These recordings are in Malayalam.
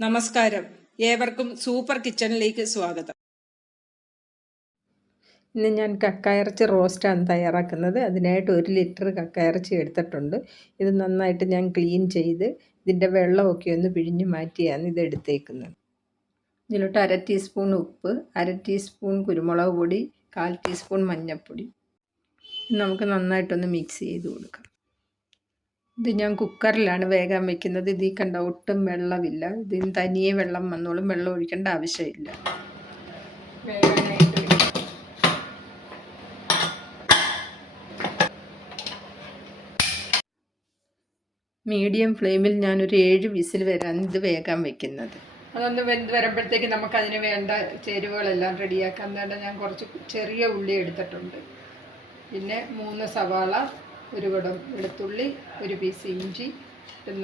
നമസ്കാരം. ഏവർക്കും സൂപ്പർ കിച്ചണിലേക്ക് സ്വാഗതം. ഇന്ന് ഞാൻ കക്കയിറച്ചി റോസ്റ്റാണ് തയ്യാറാക്കുന്നത്. അതിനായിട്ട് ഒരു ലിറ്റർ കക്കയിറച്ചി എടുത്തിട്ടുണ്ട്. ഇത് നന്നായിട്ട് ഞാൻ ക്ലീൻ ചെയ്ത് ഇതിന്റെ വെള്ളമൊക്കെ ഒന്ന് പിഴിഞ്ഞ് മാറ്റിയാണ് ഇത് എടുത്തേക്കുന്നത്. ഇതിലോട്ട് അര ടീസ്പൂൺ ഉപ്പ് അര ടീസ്പൂൺ കുരുമുളക് പൊടി കാൽ ടീസ്പൂൺ മഞ്ഞൾപ്പൊടി. നമുക്ക് നന്നായിട്ടൊന്ന് മിക്സ് ചെയ്ത് കൊടുക്കാം. ഇത് ഞാൻ കുക്കറിലാണ് വേഗം വെക്കുന്നത്. ഇതിൽ കണ്ട ഒട്ടും വെള്ളമില്ല. ഇതിന് തനിയെ വെള്ളം വന്നോളും. വെള്ളം ഒഴിക്കേണ്ട ആവശ്യമില്ല. മീഡിയം ഫ്ലെയിമിൽ ഞാനൊരു ഏഴ് വിസിൽ വരാൻ ഇത് വേഗം വെക്കുന്നത്. അതൊന്ന് വെന്ത് വരുമ്പോഴത്തേക്ക് നമുക്ക് അതിന് വേണ്ട ചേരുവകളെല്ലാം റെഡിയാക്കാൻ വേണ്ട ഞാൻ കുറച്ച് ചെറിയ ഉള്ളി എടുത്തിട്ടുണ്ട്. പിന്നെ മൂന്ന് സവാള ഒരു കുടം വെളുത്തുള്ളി ഒരു പീസ് ഇഞ്ചി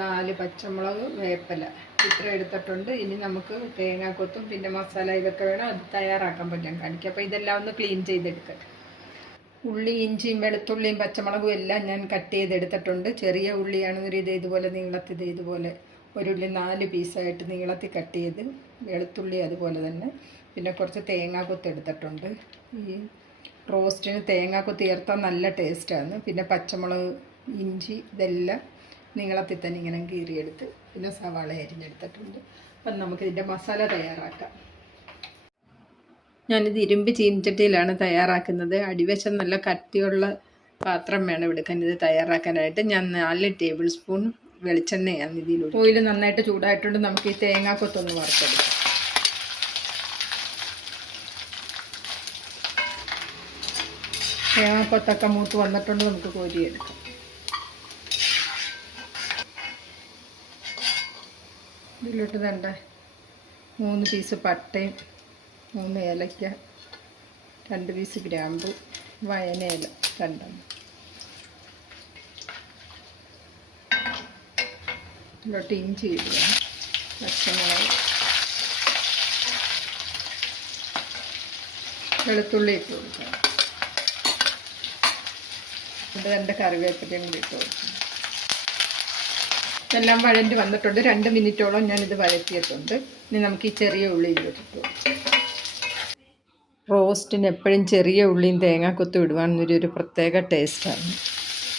നാല് പച്ചമുളക് വേപ്പില. ഇത്ര എടുത്തിട്ടുണ്ട്. ഇനി നമുക്ക് തേങ്ങാക്കൊത്തും പിന്നെ മസാല ഇതൊക്കെ വേണം. അത് തയ്യാറാക്കാൻ പറ്റും. കാണിക്കുക അപ്പോൾ ഇതെല്ലാം ഒന്ന് ക്ലീൻ ചെയ്തെടുക്കട്ടെ ഉള്ളി ഇഞ്ചിയും വെളുത്തുള്ളിയും പച്ചമുളകും എല്ലാം ഞാൻ കട്ട് ചെയ്തെടുത്തിട്ടുണ്ട്. ചെറിയ ഉള്ളിയാണെന്നൊരു ഇത് ഇതുപോലെ നീളത്തിൽ ഇത് ഇതുപോലെ. ഒരു ഉള്ളി നാല് പീസായിട്ട് നീളത്തിൽ കട്ട് ചെയ്ത് വെളുത്തുള്ളി അതുപോലെ തന്നെ. പിന്നെ കുറച്ച് തേങ്ങാക്കൊത്ത് എടുത്തിട്ടുണ്ട്. ഈ റോസ്റ്റിന് തേങ്ങാക്കൊത്ത് തീർത്താൽ നല്ല ടേസ്റ്റാണ് പിന്നെ പച്ചമുളക് ഇഞ്ചി ഇതെല്ലാം നീളത്തിൽ തന്നെ ഇങ്ങനെ കീറിയെടുത്ത് പിന്നെ സവാള അരിഞ്ഞെടുത്തിട്ടുണ്ട്. അപ്പം നമുക്കിതിന്റെ മസാല തയ്യാറാക്കാം. ഞാനിത് ഇരുമ്പ് ചീനിച്ചട്ടിയിലാണ് തയ്യാറാക്കുന്നത്. അടിവശം നല്ല കട്ടിയുള്ള പാത്രം വേണം എടുക്കാൻ. ഇത് തയ്യാറാക്കാനായിട്ട് ഞാൻ നാല് ടേബിൾ സ്പൂൺ വെളിച്ചെണ്ണയാണ് ഇതിലൂടെ. ഓയിൽ നന്നായിട്ട് ചൂടായിട്ടുണ്ട്. നമുക്ക് ഈ തേങ്ങാക്കൊത്തൊന്ന് വറുത്തെടുക്കാം. തേങ്ങാക്കൊത്തൊക്കെ മൂത്ത് വന്നിട്ടുണ്ട് നമുക്ക് കോരിയെടുക്കാം ഇതിലോട്ട് തന്നെ മൂന്ന് പീസ് പട്ടയും മൂന്ന് ഏലയ്ക്ക രണ്ട് പീസ് ഗ്രാമ്പു വയനേല രണ്ടെണ്ണം. ഇതിലോട്ട് ഇഞ്ചി ഇടുക. പച്ചമുളക്. വെളുത്തുള്ളി ഇട്ട് കൊടുക്കുക ഇത് രണ്ട് കറിവേപ്പിലയും കൂടി ഇട്ട് കൊടുക്കും ഇതെല്ലാം വഴണ്ടി വന്നിട്ടുണ്ട്. രണ്ട് മിനിറ്റോളം ഞാനിത് വഴറ്റിയിട്ടുണ്ട്. ഇനി നമുക്ക് ഈ ചെറിയ ഉള്ളി ഇട്ടിട്ട് റോസ്റ്റിന് എപ്പോഴും ചെറിയ ഉള്ളിയും തേങ്ങാക്കൊത്തും ഇടുവാണെന്നൊരു ഒരു പ്രത്യേക ടേസ്റ്റാണ്.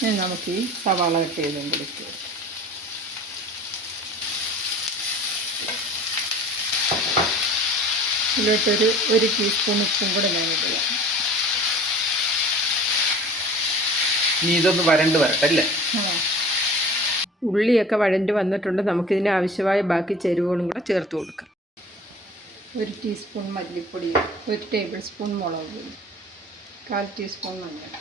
ഇനി നമുക്ക് ഈ സവാള കട്ട് ചെയ്തും കൂടി ഇട്ട് കൊടുക്കാം. ഇതിലോട്ടൊരു ഒരു ടീസ്പൂൺ ഉപ്പും കൂടെ ഞാനിടുക ഇനി ഇതൊന്ന് വരണ്ട് വരട്ടെ അല്ലേ? ഉള്ളിയൊക്കെ വഴണ്ട് വന്നിട്ടുണ്ട്. നമുക്കിതിന് ആവശ്യമായ ബാക്കി ചേരുവകളും കൂടെ ചേർത്ത് കൊടുക്കാം. ഒരു ടീസ്പൂൺ മല്ലിപ്പൊടി ഒരു ടേബിൾ സ്പൂൺ മുളക് പൊടി കാൽ ടീസ്പൂൺ മഞ്ഞൾ.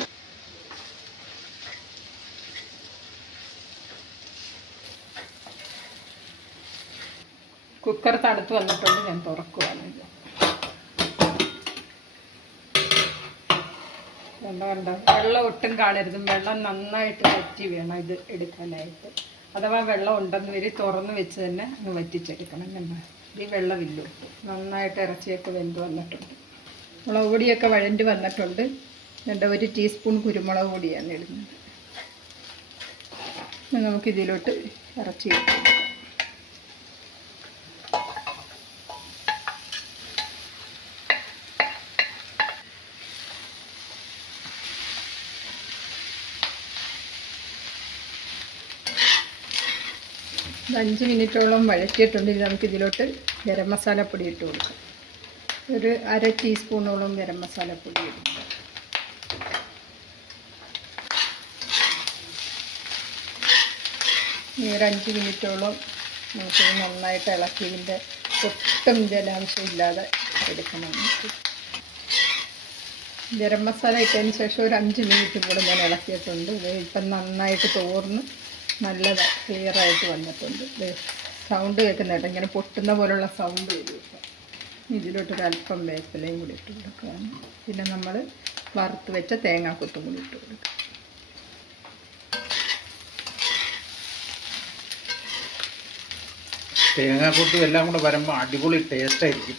കുക്കർ തണുത്ത് വന്നിട്ടുണ്ട്. ഞാൻ തുറക്കുവാണ് ഇത്. വേണ്ട വേണ്ട വെള്ളം ഒട്ടും കാണരുത്. വെള്ളം നന്നായിട്ട് വറ്റി വേണം ഇത് എടുക്കാനായിട്ട്. അഥവാ വെള്ളം ഉണ്ടെന്ന് വരി തുറന്ന് വെച്ച് തന്നെ അങ്ങ് വറ്റിച്ചെടുക്കണം കണ്ട ഈ വെള്ളമില്ല. നന്നായിട്ട് ഇറച്ചിയൊക്കെ വെന്ത് വന്നിട്ടുണ്ട്. മുളക് പൊടിയൊക്കെ വഴണ്ട് വന്നിട്ടുണ്ട്. എന്നിട്ട് ഒരു ടീസ്പൂൺ കുരുമുളക് പൊടിയാണ് ഇടുന്നത്. നമുക്കിതിലോട്ട് ഇറച്ചി ഇട്ട് ഇത് അഞ്ച് മിനിറ്റോളം വഴറ്റിയിട്ടുണ്ട്. ഇത് നമുക്ക് ഇതിലോട്ട് ഗരം മസാലപ്പൊടി ഇട്ട് കൊടുക്കാം. ഒരു അര ടീസ്പൂണോളം ഗരം മസാലപ്പൊടി ഇടും. ഇനി ഒരു അഞ്ച് മിനിറ്റോളം നമുക്ക് നന്നായിട്ട് ഇളക്കി ഇതിന്റെ ഒട്ടും ജലാംശം ഇല്ലാതെ എടുക്കണം. ഗരം മസാല ഇട്ടതിന് ശേഷം ഒരു അഞ്ച് മിനിറ്റ് കൂടെ ഞാൻ ഇളക്കിയിട്ടുണ്ട്. ഇത് ഇപ്പം നന്നായിട്ട് തോർന്ന് നല്ല ക്ലിയറായിട്ട് വന്നിട്ടുണ്ട്. സൗണ്ട് കേൾക്കുന്നതായിട്ട് ഇങ്ങനെ പൊട്ടുന്ന പോലുള്ള സൗണ്ട് വരും ഇപ്പം? ഇതിലോട്ടൊരു അല്പം വേപ്പിലയും കൂടി ഇട്ട് കൊടുക്കുകയാണ് പിന്നെ നമ്മൾ വറുത്ത് വെച്ച തേങ്ങാക്കൊത്തും കൂടി ഇട്ട് കൊടുക്കുക തേങ്ങാക്കൊത്തും എല്ലാം കൂടെ വരുമ്പോൾ അടിപൊളി ടേസ്റ്റ് ആയിരിക്കും.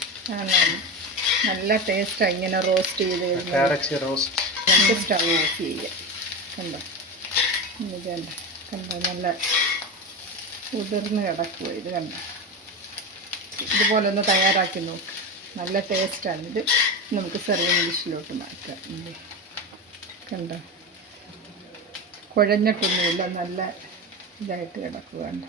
നല്ല ടേസ്റ്റാണ് ഇങ്ങനെ റോസ്റ്റ് ചെയ്ത് റോസ്റ്റ്. നമുക്ക് സ്റ്റവ് ഓഫ് ചെയ്യാം. കണ്ടോ? ഇത് കണ്ടോ? കണ്ടോ നല്ല ഉതിർന്ന് കിടക്കുക ഇത് കണ്ടോ? ഇതുപോലെ ഒന്ന് തയ്യാറാക്കി നോക്ക്. നല്ല ടേസ്റ്റാണ് ഇത് നമുക്ക് സെർവിങ് ഡിഷിലോട്ട് മാറ്റാം. കണ്ടോ? കുഴഞ്ഞിട്ടൊന്നുമില്ല. നല്ല ഇതായിട്ട് കിടക്കുകയാണ്